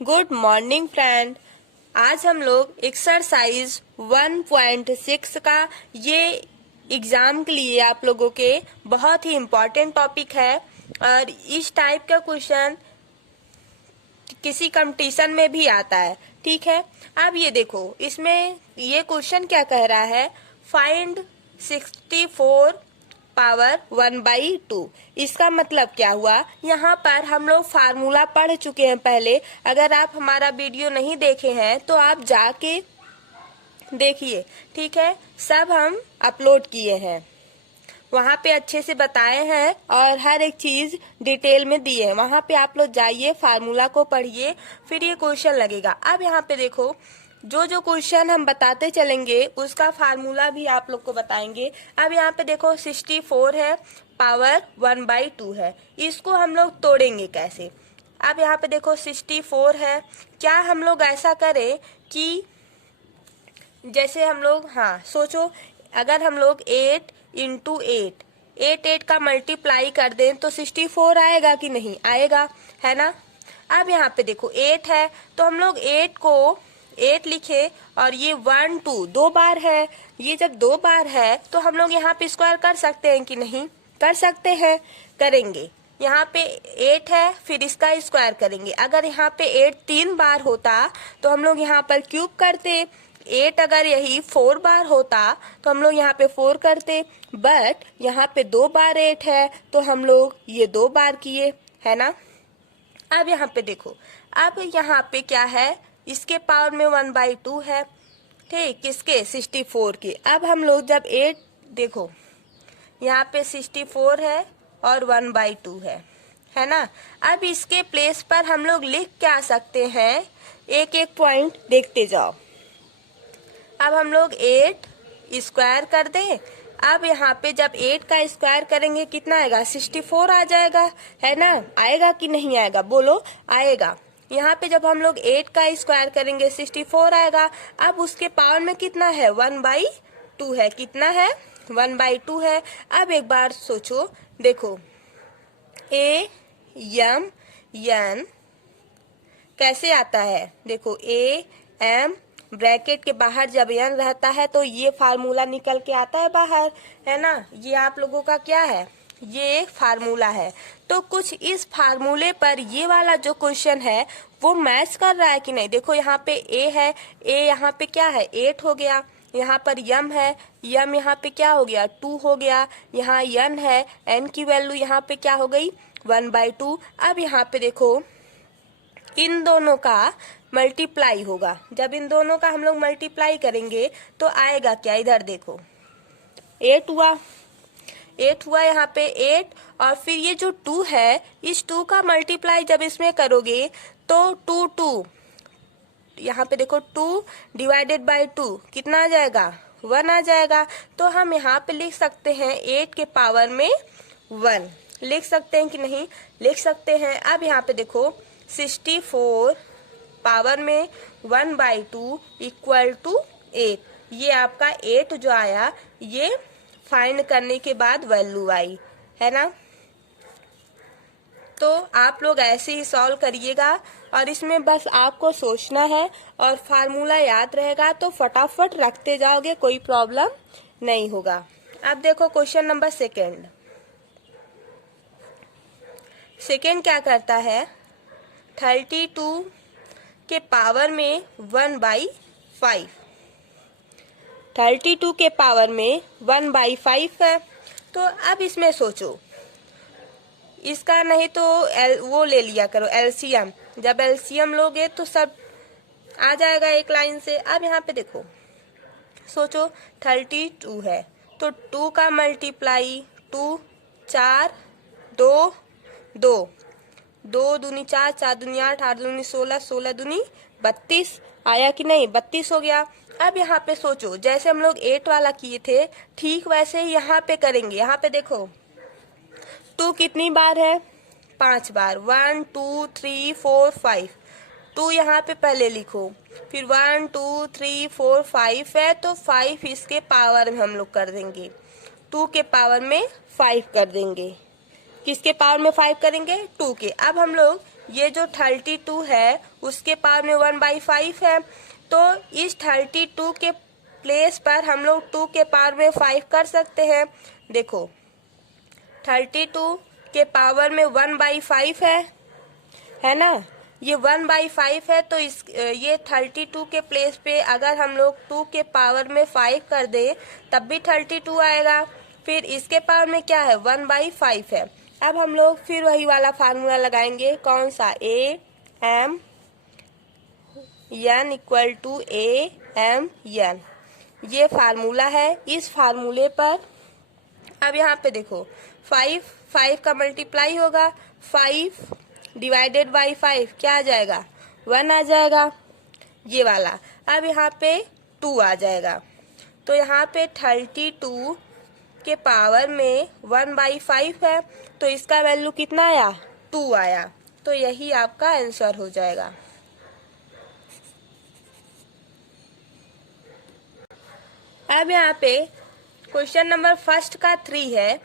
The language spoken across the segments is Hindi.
Good morning friend. आज हम लोग एक्सरसाइज 1.6 का ये एग्जाम के लिए आप लोगों के बहुत ही इम्पोर्टेंट टॉपिक है और इस टाइप का क्वेश्चन किसी कंपटीशन में भी आता है। ठीक है, अब ये देखो, इसमें ये क्वेश्चन क्या कह रहा है, फाइंड 64 पावर 1/2। इसका मतलब क्या हुआ, यहाँ पर हम लोग फार्मूला पढ़ चुके हैं पहले। अगर आप हमारा वीडियो नहीं देखे हैं तो आप जाके देखिए, ठीक है, सब हम अपलोड किए हैं, वहाँ पे अच्छे से बताए हैं और हर एक चीज डिटेल में दिए हैं। वहाँ पे आप लोग जाइए, फार्मूला को पढ़िए, फिर ये क्वेश्चन लगेगा। अब यहाँ पे देखो, जो जो क्वेश्चन हम बताते चलेंगे उसका फार्मूला भी आप लोग को बताएंगे। अब यहाँ पे देखो 64 है, पावर 1/2 है, इसको हम लोग तोड़ेंगे कैसे। अब यहाँ पे देखो 64 है, क्या हम लोग ऐसा करें कि जैसे हम लोग, हाँ सोचो, अगर हम लोग 8 इंटू 8 का मल्टीप्लाई कर दें तो 64 आएगा कि नहीं आएगा, है ना। अब यहाँ पे देखो 8 है तो हम लोग 8 को 8 लिखे और ये 1 2 दो बार है, ये जब दो बार है तो हम लोग यहाँ पे स्क्वायर कर सकते हैं कि नहीं, कर सकते हैं, करेंगे। यहाँ पे 8 है, फिर इसका स्क्वायर करेंगे। अगर यहाँ पे 8 3 बार होता तो हम लोग यहाँ पर क्यूब करते। 8 अगर यही 4 बार होता तो हम लोग यहाँ पे 4 करते, बट यहाँ पे 2 बार 8 है तो हम लोग ये 2 बार किए, है ना। अब यहाँ पे देखो, अब यहाँ पे क्या है, इसके पावर में 1/2 है, ठीक, किसके, 64 के। अब हम लोग जब 8 देखो, यहाँ पे 64 है और 1/2 है ना। अब इसके प्लेस पर हम लोग लिख के आ सकते हैं, एक एक पॉइंट देखते जाओ। अब हम लोग 8 स्क्वायर कर दें। अब यहाँ पे जब 8 का स्क्वायर करेंगे कितना आएगा, 64 आ जाएगा, है ना। आएगा कि नहीं आएगा, बोलो, आएगा। यहाँ पे जब हम लोग 8 का स्क्वायर करेंगे 64 आएगा। अब उसके पावर में कितना है, 1/2 है, कितना है, 1/2 है। अब एक बार सोचो, देखो ए एम एन कैसे आता है, देखो ए एम ब्रैकेट के बाहर जब एन रहता है तो ये फार्मूला निकल के आता है बाहर, है ना। ये आप लोगों का क्या है, ये एक फार्मूला है। तो कुछ इस फार्मूले पर ये वाला जो क्वेश्चन है वो मैच कर रहा है कि नहीं। देखो यहाँ पे ए है, ए यहाँ पे क्या है, 8 हो गया। यहाँ पर यम है, यम यहाँ पे क्या हो गया, 2 हो गया। यहाँ एन है, एन की वैल्यू यहाँ पे क्या हो गई, 1/2। अब यहाँ पे देखो, इन दोनों का मल्टीप्लाई होगा। जब इन दोनों का हम लोग मल्टीप्लाई करेंगे तो आएगा क्या, इधर देखो 8 हुआ, 8 हुआ यहाँ पे 8, और फिर ये जो 2 है, इस 2 का मल्टीप्लाई जब इसमें करोगे तो 2 2, यहाँ पे देखो 2 डिवाइडेड बाय 2 कितना आ जाएगा, 1 आ जाएगा। तो हम यहाँ पे लिख सकते हैं 8 के पावर में 1, लिख सकते हैं कि नहीं, लिख सकते हैं। अब यहाँ पे देखो 64 पावर में 1/2 इक्वल टू 8, ये आपका 8 जो आया ये फाइंड करने के बाद वैल्यू आई, है ना। तो आप लोग ऐसे ही सॉल्व करिएगा और इसमें बस आपको सोचना है और फार्मूला याद रहेगा तो फटाफट रखते जाओगे, कोई प्रॉब्लम नहीं होगा। अब देखो क्वेश्चन नंबर सेकेंड क्या करता है, 32 के पावर में 1/5, 32 के पावर में 1/5 है। तो अब इसमें सोचो, इसका नहीं तो वो ले लिया करो एलसीएम, जब एलसीएम लोगे तो सब आ जाएगा एक लाइन से। अब यहाँ पे देखो, सोचो 32 है तो 2 का मल्टीप्लाई 2, 4 2 2, 2 दूनी 4, 4 दूनी 8, 8 दूनी 16, 16 दूनी 32, आया कि नहीं, 32 हो गया। अब यहाँ पे सोचो, जैसे हम लोग 8 वाला किए थे ठीक वैसे ही यहाँ पे करेंगे। यहाँ पे देखो 2 कितनी बार है, 5 बार, 1 2 3 4 5, 2 यहाँ पे पहले लिखो, फिर 1 2 3 4 5 है तो 5 इसके पावर में हम लोग कर देंगे, 2 के पावर में 5 कर देंगे। किसके पावर में 5 करेंगे, 2 के। अब हम लोग ये जो 32 है उसके पावर में 1/5 है, तो इस 32 के प्लेस पर हम लोग 2 के पावर में 5 कर सकते हैं। देखो 32 के पावर में 1/5 है ना, ये 1/5 है, तो इस ये 32 के प्लेस पे अगर हम लोग 2 के पावर में 5 कर दे तब भी 32 आएगा। फिर इसके पावर में क्या है, 1/5 है। अब हम लोग फिर वही वाला फार्मूला लगाएंगे, कौन सा, A M N equal to A M N, ये फार्मूला है। इस फार्मूले पर अब यहाँ पे देखो 5 का मल्टीप्लाई होगा, 5 डिवाइडेड बाई 5 क्या आ जाएगा, 1 आ जाएगा, ये वाला। अब यहाँ पे 2 आ जाएगा, तो यहाँ पे 32 के पावर में 1/5 है, तो इसका वैल्यू कितना आया, 2 आया। तो यही आपका आंसर हो जाएगा। अब यहाँ पे क्वेश्चन नंबर फर्स्ट का 3 है,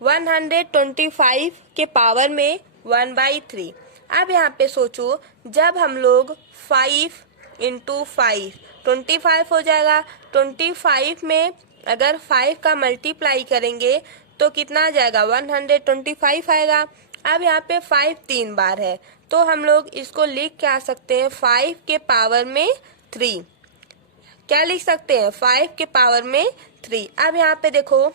125 के पावर में 1/3। अब यहाँ पे सोचो, जब हम लोग 5 इंटू 5 25 हो जाएगा, 25 में अगर 5 का मल्टीप्लाई करेंगे तो कितना आ जाएगा, 125 आएगा। अब यहाँ पे 5 3 बार है, तो हम लोग इसको लिख के आ सकते हैं 5 के पावर में 3। क्या लिख सकते हैं, 5 के पावर में 3। अब यहाँ पे देखो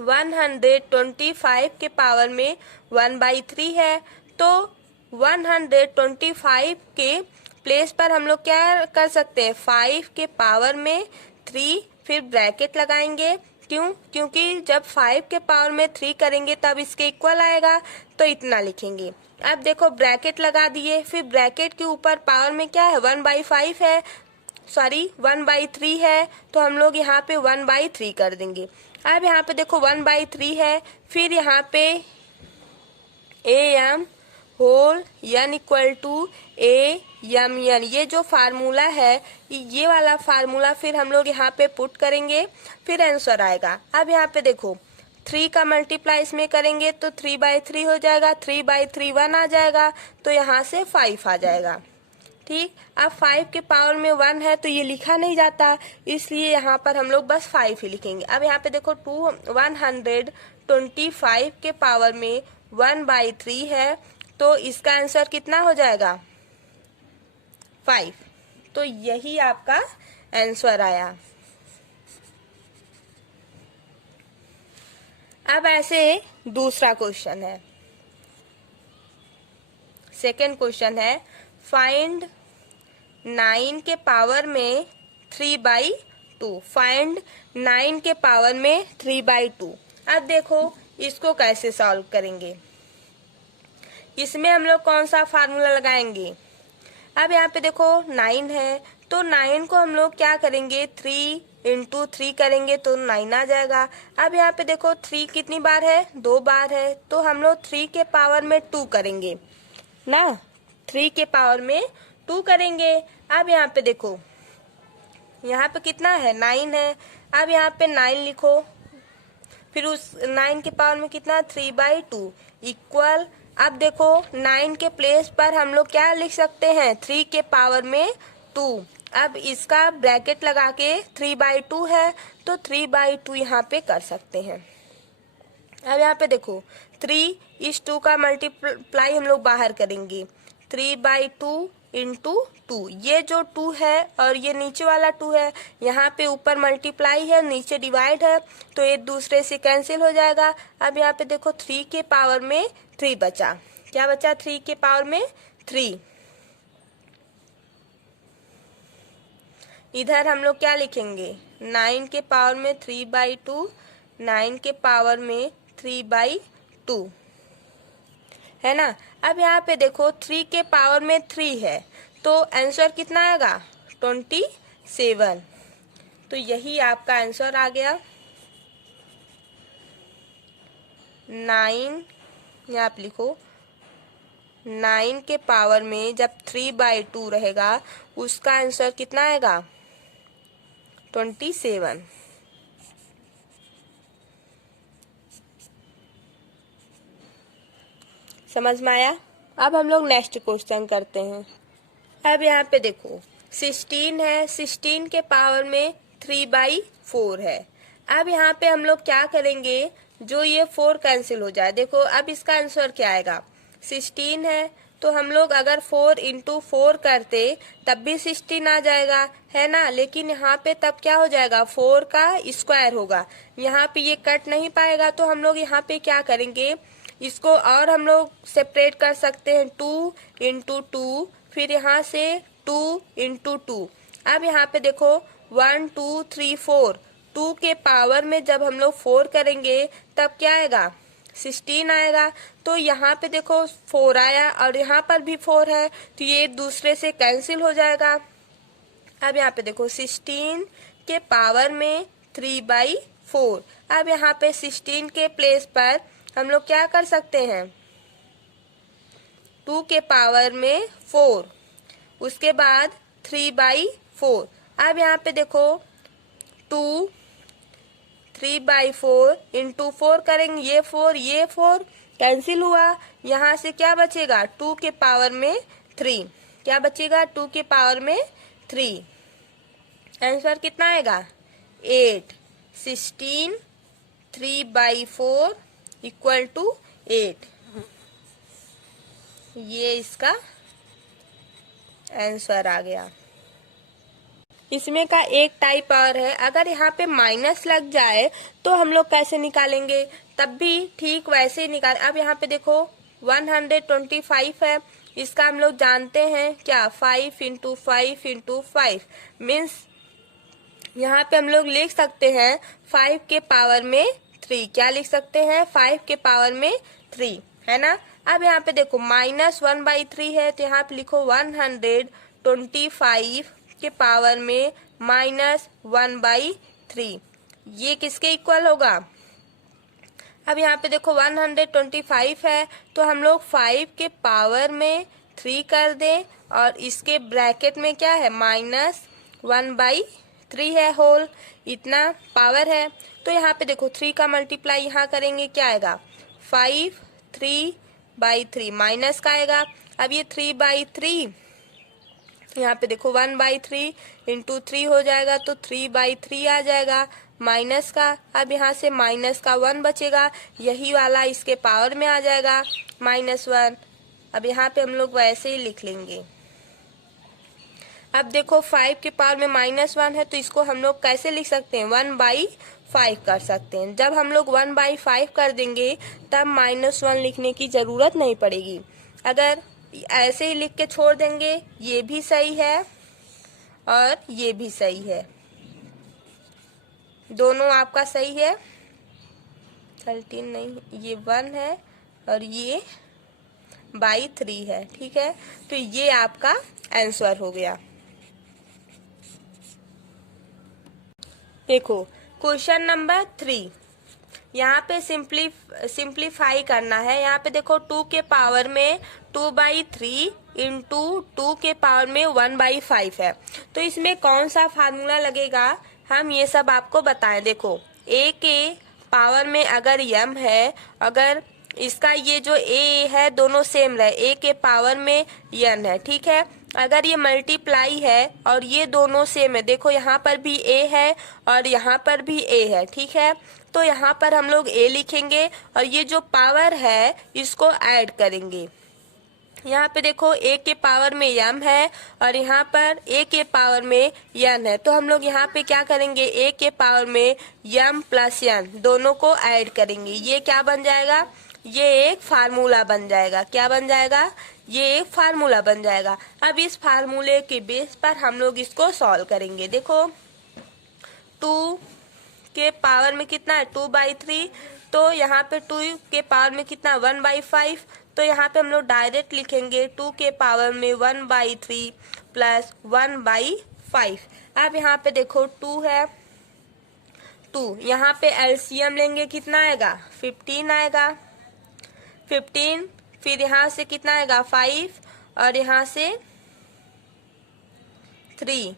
125 के पावर में 1/3 है, तो 125 के प्लेस पर हम लोग क्या कर सकते हैं, 5 के पावर में 3, फिर ब्रैकेट लगाएंगे। क्यों, क्योंकि जब 5 के पावर में 3 करेंगे तब इसके इक्वल आएगा, तो इतना लिखेंगे। अब देखो ब्रैकेट लगा दिए, फिर ब्रैकेट के ऊपर पावर में क्या है, 1/5 है, सॉरी 1/3 है, तो हम लोग यहाँ पे 1/3 कर देंगे। अब यहाँ पे देखो 1/3 है, फिर यहाँ पे A M whole N equal to A M N, ये जो फार्मूला है, ये वाला फार्मूला फिर हम लोग यहाँ पे पुट करेंगे, फिर आंसर आएगा। अब यहाँ पे देखो 3 का मल्टीप्लाई इसमें करेंगे तो 3/3 हो जाएगा, 3/3 1 आ जाएगा, तो यहाँ से 5 आ जाएगा। ठीक, अब 5 के पावर में 1 है तो ये लिखा नहीं जाता, इसलिए यहाँ पर हम लोग बस 5 ही लिखेंगे। अब यहाँ पे देखो 125 के पावर में 1/3 है, तो इसका आंसर कितना हो जाएगा, 5। तो यही आपका आंसर आया। अब ऐसे दूसरा क्वेश्चन है, सेकंड क्वेश्चन है, फाइंड 9 के पावर में 3/2, फाइंड 9 के पावर में 3/2। अब देखो इसको कैसे सॉल्व करेंगे, इसमें हम लोग कौन सा फार्मूला लगाएंगे। अब यहाँ पे देखो 9 है, तो 9 को हम लोग क्या करेंगे, 3 इंटू 3 करेंगे तो 9 आ जाएगा। अब यहाँ पे देखो 3 कितनी बार है, 2 बार है, तो हम लोग 3 के पावर में 2 करेंगे ना, 3 के पावर में 2 करेंगे। अब यहाँ पे देखो, यहाँ पे कितना है, 9 है। अब यहाँ पे 9 लिखो, फिर उस 9 के पावर में कितना, 3/2 इक्वल। अब देखो 9 के प्लेस पर हम लोग क्या लिख सकते हैं, 3 के पावर में 2। अब इसका ब्रैकेट लगा के 3/2 है, तो 3/2 यहाँ पे कर सकते हैं। अब यहाँ पे देखो 3 इस 2 का मल्टीप्लाई हम लोग बाहर करेंगे, 3/2 इंटू 2, ये जो 2 है और ये नीचे वाला 2 है, यहाँ पे ऊपर मल्टीप्लाई है, नीचे डिवाइड है, तो एक दूसरे से कैंसिल हो जाएगा। अब यहाँ पे देखो 3 के पावर में 3 बचा, क्या बचा, 3 के पावर में 3। इधर हम लोग क्या लिखेंगे, 9 के पावर में 3/2, 9 के पावर में 3/2, है ना। अब यहाँ पे देखो 3 के पावर में 3 है, तो आंसर कितना आएगा, 27। तो यही आपका आंसर आ गया। 9, यहाँ आप लिखो 9 के पावर में जब 3/2 रहेगा उसका आंसर कितना आएगा, 27। समझ में आया। अब हम लोग नेक्स्ट क्वेश्चन करते हैं। अब यहाँ पे देखो 16 है, 16 के पावर में 3/4 है। अब यहाँ पे हम लोग क्या करेंगे, जो ये 4 कैंसिल हो जाए। देखो अब इसका आंसर क्या आएगा, 16 है तो हम लोग अगर 4 इंटू 4 करते तब भी 16 आ जाएगा, है ना। लेकिन यहाँ पे तब क्या हो जाएगा, 4 का स्क्वायर होगा, यहाँ पे ये कट नहीं पाएगा। तो हम लोग यहाँ पे क्या करेंगे, इसको और हम लोग सेपरेट कर सकते हैं, 2 इंटू 2, फिर यहाँ से 2 इंटू 2। अब यहाँ पे देखो 1 2 3 4, 2 के पावर में जब हम लोग 4 करेंगे तब क्या आएगा, 16 आएगा। तो यहाँ पे देखो 4 आया और यहाँ पर भी 4 है, तो ये दूसरे से कैंसिल हो जाएगा। अब यहाँ पे देखो 16 के पावर में 3/4। अब यहाँ पे 16 के प्लेस पर हम लोग क्या कर सकते हैं, 2 के पावर में 4, उसके बाद 3/4। अब यहाँ पे देखो 2 3/4 इंटू 4 करेंगे, ये 4 कैंसिल हुआ। यहाँ से क्या बचेगा, 2 के पावर में 3, क्या बचेगा, 2 के पावर में 3। आंसर कितना आएगा, 8। 16 3/4 इक्वल टू 8। ये इसका आंसर आ गया। इसमें का एक टाइप और है, अगर यहाँ पे माइनस लग जाए तो हम लोग कैसे निकालेंगे, तब भी ठीक वैसे ही निकाल। अब यहाँ पे देखो 125 है, इसका हम लोग जानते हैं क्या, 5 इंटू 5 इंटू 5 मीन्स यहाँ पे हम लोग लिख सकते हैं 5 के पावर में 3। क्या लिख सकते हैं, 5 के पावर में 3, है ना। अब यहाँ पे देखो -1/3 है, तो यहाँ पे लिखो 125 के पावर में -1/3। ये किसके इक्वल होगा। अब यहाँ पे देखो 125 है, तो हम लोग 5 के पावर में 3 कर दें और इसके ब्रैकेट में क्या है, -1/3 है होल, इतना पावर है। तो यहाँ पे देखो 3 का मल्टीप्लाई यहाँ करेंगे, क्या आएगा 5, 3/3 माइनस का आएगा। अब ये 3/3 यहाँ पे देखो 1/3 इंटू 3 हो जाएगा, तो 3/3 आ जाएगा माइनस का। अब यहाँ से माइनस का 1 बचेगा, यही वाला इसके पावर में आ जाएगा -1। अब यहाँ पे हम लोग वैसे ही लिख लेंगे। अब देखो 5 के पावर में -1 है, तो इसको हम लोग कैसे लिख सकते हैं, 1/5 कर सकते हैं। जब हम लोग 1/5 कर देंगे तब -1 लिखने की जरूरत नहीं पड़ेगी। अगर ऐसे ही लिख के छोड़ देंगे, ये भी सही है और ये भी सही है, दोनों आपका सही है। 13 नहीं, ये 1 है और ये 3 है, ठीक है। तो ये आपका आंसर हो गया। देखो क्वेश्चन नंबर 3, यहाँ पे सिंप्लीफाई करना है। यहाँ पे देखो 2 के पावर में 2/3 इंटू 2 के पावर में 1/5 है, तो इसमें कौन सा फार्मूला लगेगा, हम ये सब आपको बताएं। देखो a के पावर में अगर m है, अगर इसका ये जो a है दोनों सेम रहे, a के पावर में n है, ठीक है। अगर ये मल्टीप्लाई है और ये दोनों सेम है, देखो यहाँ पर भी a है और यहाँ पर भी a है, ठीक है। तो यहाँ पर हम लोग a लिखेंगे और ये जो पावर है इसको ऐड करेंगे। यहाँ पे देखो a के पावर में m है और यहाँ पर a के पावर में n है, तो हम लोग यहाँ पे क्या करेंगे, a के पावर में m प्लस n दोनों को ऐड करेंगे। ये क्या बन जाएगा, ये एक फार्मूला बन जाएगा। क्या बन जाएगा, ये एक फार्मूला बन जाएगा। अब इस फार्मूले के बेस पर हम लोग इसको सॉल्व करेंगे। देखो 2 के पावर में कितना है, 2/3, तो यहाँ पे 2 के पावर में कितना 1/5, तो यहाँ पे हम लोग डायरेक्ट लिखेंगे 2 के पावर में 1/3 प्लस 1/5। अब यहाँ पे देखो 2 है, 2 यहाँ पे एलसीएम लेंगे, कितना आएगा 15 आएगा, 15 फिर यहाँ से कितना आएगा 5 और यहाँ से 3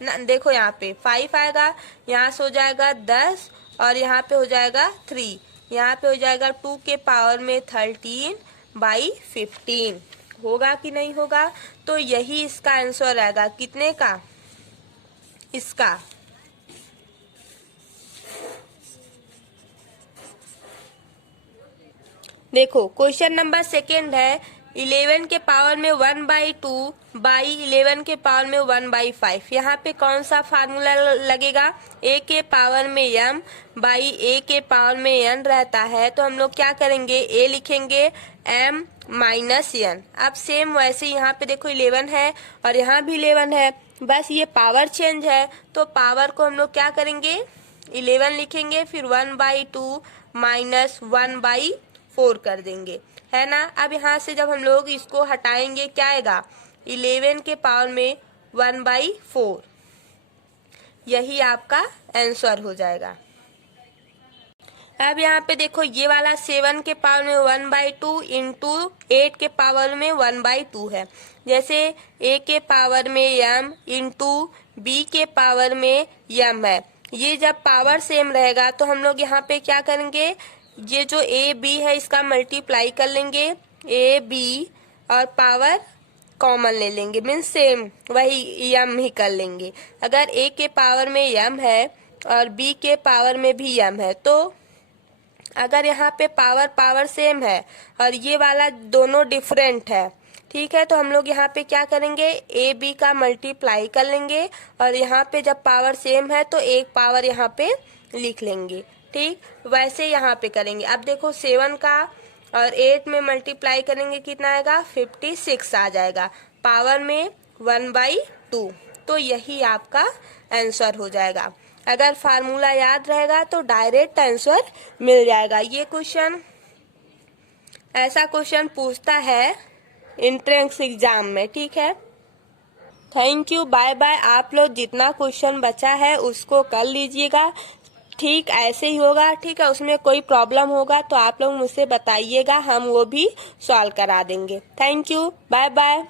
ना, देखो यहाँ पे 5 आएगा, यहाँ से हो जाएगा 10 और यहाँ पे हो जाएगा 3, यहाँ पे हो जाएगा 2 के पावर में 13/15। होगा कि नहीं होगा? तो यही इसका आंसर आएगा। कितने का? इसका। देखो क्वेश्चन नंबर सेकेंड है 11 के पावर में 1/2 बाई 11 के पावर में 1/5। यहाँ पे कौन सा फार्मूला लगेगा? a के पावर में m बाई a के पावर में n रहता है, तो हम लोग क्या करेंगे? a लिखेंगे m माइनस n। अब सेम वैसे यहाँ पे देखो 11 है और यहाँ भी 11 है, बस ये पावर चेंज है, तो पावर को हम लोग क्या करेंगे? 11 लिखेंगे, फिर 1/2 माइनस 1/4 कर देंगे, है ना। अब यहाँ से जब हम लोग इसको हटाएंगे क्या आएगा? 11 के पावर में 1/4। यही आपका आंसर हो जाएगा। अब यहाँ पे देखो ये वाला 7 के पावर में 1/2 इंटू 8 के पावर में 1/2 है। जैसे a के पावर में m इंटू b के पावर में m है। ये जब पावर सेम रहेगा तो हम लोग यहाँ पे क्या करेंगे? ये जो a b है इसका मल्टीप्लाई कर लेंगे, a b और पावर कॉमन ले लेंगे, मीन्स सेम वही m ही कर लेंगे। अगर a के पावर में m है और b के पावर में भी m है, तो अगर यहाँ पे पावर सेम है और ये वाला दोनों डिफरेंट है, ठीक है, तो हम लोग यहाँ पे क्या करेंगे? ए बी का मल्टीप्लाई कर लेंगे और यहाँ पे जब पावर सेम है तो एक पावर यहाँ पे लिख लेंगे। ठीक, वैसे यहाँ पे करेंगे। अब देखो 7 का और 8 में मल्टीप्लाई करेंगे, कितना आएगा? 56 आ जाएगा, पावर में 1/2। तो यही आपका आंसर हो जाएगा। अगर फार्मूला याद रहेगा तो डायरेक्ट आंसर मिल जाएगा। ये क्वेश्चन, ऐसा क्वेश्चन पूछता है एंट्रेंस एग्जाम में, ठीक है। Thank you, bye bye. आप लोग जितना क्वेश्चन बचा है उसको कर लीजिएगा, ठीक ऐसे ही होगा, ठीक है। उसमें कोई प्रॉब्लम होगा तो आप लोग मुझसे बताइएगा, हम वो भी सॉल्व करा देंगे। Thank you, bye bye.